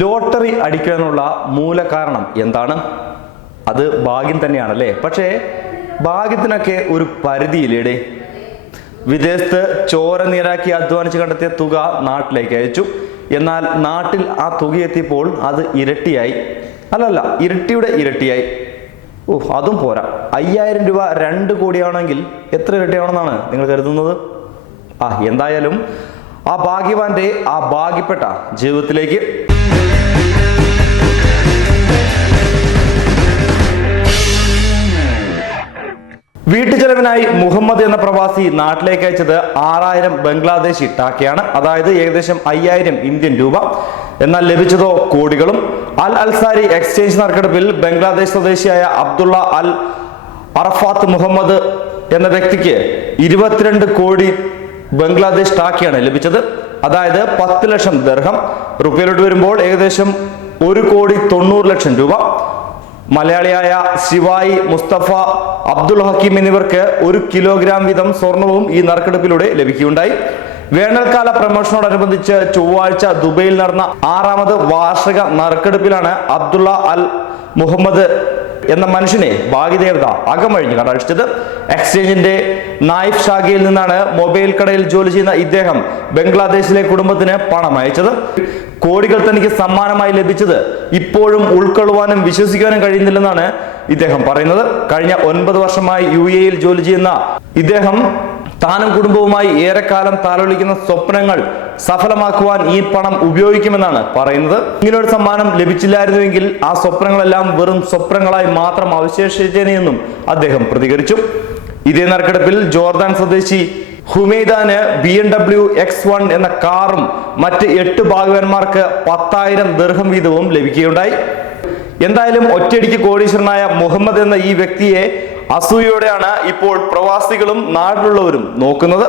Lottery അടിക്കാനുള്ള മൂല കാരണം എന്താണ്? അത് ഭാഗ്യം തന്നെയാണല്ലേ? പക്ഷേ ഭാഗ്യത്തിനൊക്കെ ഒരു പരിധിയില്ലേടെ? വിദേശത്ത് ചോര നീരാക്കി അധ്വാനിച്ച് കണ്ടെത്തിയ തുക നാട്ടിലേക്ക് അയച്ചു. എന്നാൽ നാട്ടിൽ ആ തുക എത്തിയപ്പോൾ അത് ഇരട്ടിയായി. അല്ലല്ല ഇരട്ടിയുടെ ഇരട്ടിയായി. ഓ അതും പോരാ. അയ്യായിരം രൂപ രണ്ട് കോടിയാണെങ്കിൽ എത്ര ഇരട്ടിയാണെന്നാണ് നിങ്ങൾ കരുതുന്നത്? ആ എന്തായാലും ആ ഭാഗ്യവാന്റെ ആ ഭാഗ്യപ്പെട്ട ജീവിതത്തിലേക്ക് വീട്ടുചെലവിനായി മുഹമ്മദ് എന്ന പ്രവാസി നാട്ടിലേക്ക് അയച്ചത് ആറായിരം ബംഗ്ലാദേശി ടാക്കയാണ്. അതായത് ഏകദേശം അയ്യായിരം ഇന്ത്യൻ രൂപ. എന്നാൽ ലഭിച്ചതോ കോടികളും. അൽ അൽസാരി എക്സ്ചേഞ്ച് നറുക്കെടുപ്പിൽ ബംഗ്ലാദേശ് സ്വദേശിയായ അബ്ദുള്ള അൽ അറഫാത്ത് മുഹമ്മദ് എന്ന വ്യക്തിക്ക് ഇരുപത്തിരണ്ട് കോടി ബംഗ്ലാദേശ് ടാക്കയാണ് ലഭിച്ചത്. അതായത് പത്ത് ലക്ഷം ദർഹം. റുപ്യയിലോട്ട് വരുമ്പോൾ ഏകദേശം ഒരു കോടി തൊണ്ണൂറ് ലക്ഷം രൂപ. മലയാളിയായ ശിവായി മുസ്തഫ അബ്ദുൾ ഹക്കീം എന്നിവർക്ക് ഒരു കിലോഗ്രാം വീതം സ്വർണവും ഈ നറുക്കെടുപ്പിലൂടെ ലഭിക്കുകയുണ്ടായി. വേനൽക്കാല പ്രമോഷനോടനുബന്ധിച്ച് ചൊവ്വാഴ്ച ദുബൈയിൽ നടന്ന ആറാമത് വാർഷിക നറുക്കെടുപ്പിലാണ് അബ്ദുള്ള അൽ മുഹമ്മദ് എന്ന മനുഷ്യനെ ഭാഗ്യദേവത അകമഴിഞ്ഞ് കടാക്ഷിച്ചത് എക്സ്ചേഞ്ചിന്റെ നായിഫ് ശാഖയിൽ നിന്നാണ് മൊബൈൽ കടയിൽ ജോലി ചെയ്യുന്ന ഇദ്ദേഹം ബംഗ്ലാദേശിലെ കുടുംബത്തിന് പണം അയച്ചത്. കോടികൾ തനിക്ക് സമ്മാനമായി ലഭിച്ചത് ഇപ്പോഴും ഉൾക്കൊള്ളുവാനും വിശ്വസിക്കാനും കഴിയുന്നില്ലെന്നാണ് ഇദ്ദേഹം പറയുന്നത്. കഴിഞ്ഞ ഒൻപത് വർഷമായി യു എയിൽ ജോലി ചെയ്യുന്ന ഇദ്ദേഹം താനും കുടുംബവുമായി ഏറെക്കാലം താലോലിക്കുന്ന സ്വപ്നങ്ങൾ സഫലമാക്കുവാൻ ഈ പണം ഉപയോഗിക്കുമെന്നാണ് പറയുന്നത്. ഇങ്ങനെ ഒരു സമ്മാനം ലഭിച്ചില്ലായിരുന്നുവെങ്കിൽ ആ സ്വപ്നങ്ങളെല്ലാം വെറും സ്വപ്നങ്ങളായി മാത്രം അവശേഷിച്ചേനെയെന്നും അദ്ദേഹം പ്രതികരിച്ചു. ഇതേ നറുക്കെടുപ്പിൽ ജോർദാൻ സ്വദേശി ഹുമൈദാന് B M W X one എന്ന കാറും മറ്റ് എട്ട് ഭാഗവന്മാർക്ക് പത്തായിരം ദീർഘം വീതവും ലഭിക്കുകയുണ്ടായി. എന്തായാലും ഒറ്റയടിക്ക് കോടീശ്വരനായ മുഹമ്മദ് എന്ന ഈ വ്യക്തിയെ അസൂയോടെയാണ് ഇപ്പോൾ പ്രവാസികളും നാട്ടിലുള്ളവരും നോക്കുന്നത്.